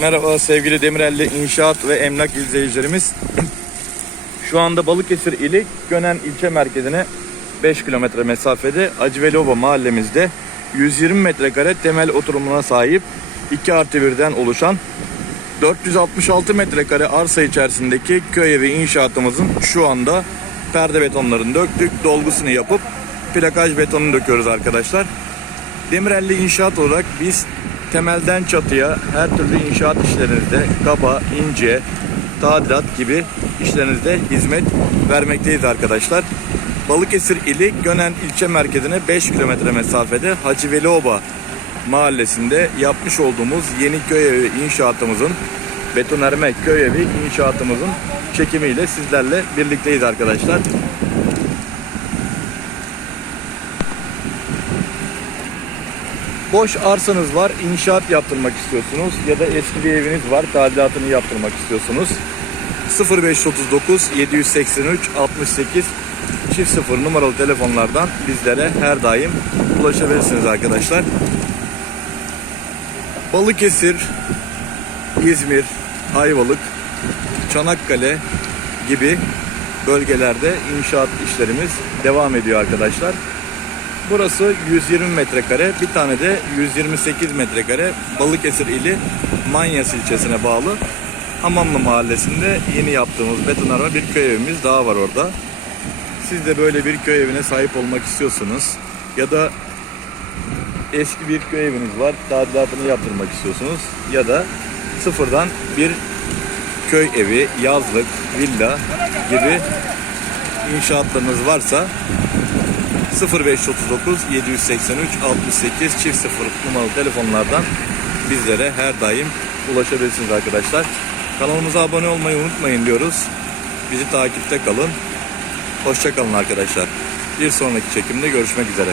Merhaba sevgili Demirelli İnşaat ve Emlak izleyicilerimiz. Şu anda Balıkesir ili Gönen ilçe merkezine 5 kilometre mesafede Acıvelioba mahallemizde 120 metrekare temel oturumuna sahip 2 artı 1'den oluşan 466 metrekare arsa içerisindeki köy evi inşaatımızın şu anda perde betonlarını döktük, dolgusunu yapıp plakaj betonunu döküyoruz arkadaşlar. Demirelli İnşaat olarak biz temelden çatıya her türlü inşaat işlerinizde kaba, ince, tadilat gibi işlerinizde hizmet vermekteyiz arkadaşlar. Balıkesir ili Gönen ilçe merkezine 5 kilometre mesafede Hacı Velioba mahallesinde yapmış olduğumuz yeni köy evi inşaatımızın betonarme köy evi inşaatımızın çekimiyle sizlerle birlikteyiz arkadaşlar. Boş arsanız var, inşaat yaptırmak istiyorsunuz ya da eski bir eviniz var, tadilatını yaptırmak istiyorsunuz. 0539 783 68 çift 0 numaralı telefonlardan bizlere her daim ulaşabilirsiniz arkadaşlar. Balıkesir, İzmir, Ayvalık, Çanakkale gibi bölgelerde inşaat işlerimiz devam ediyor arkadaşlar. Burası 120 metrekare, bir tane de 128 metrekare Balıkesir ili Manyas ilçesine bağlı Hamamlı mahallesinde yeni yaptığımız betonarme bir köy evimiz daha var orada. Siz de böyle bir köy evine sahip olmak istiyorsunuz ya da eski bir köy eviniz var, tadilatını yaptırmak istiyorsunuz ya da sıfırdan bir köy evi, yazlık, villa gibi inşaatlarınız varsa 0539 783 68 çift 0 numaralı telefonlardan bizlere her daim ulaşabilirsiniz arkadaşlar. Kanalımıza abone olmayı unutmayın diyoruz. Bizi takipte kalın. Hoşça kalın arkadaşlar. Bir sonraki çekimde görüşmek üzere.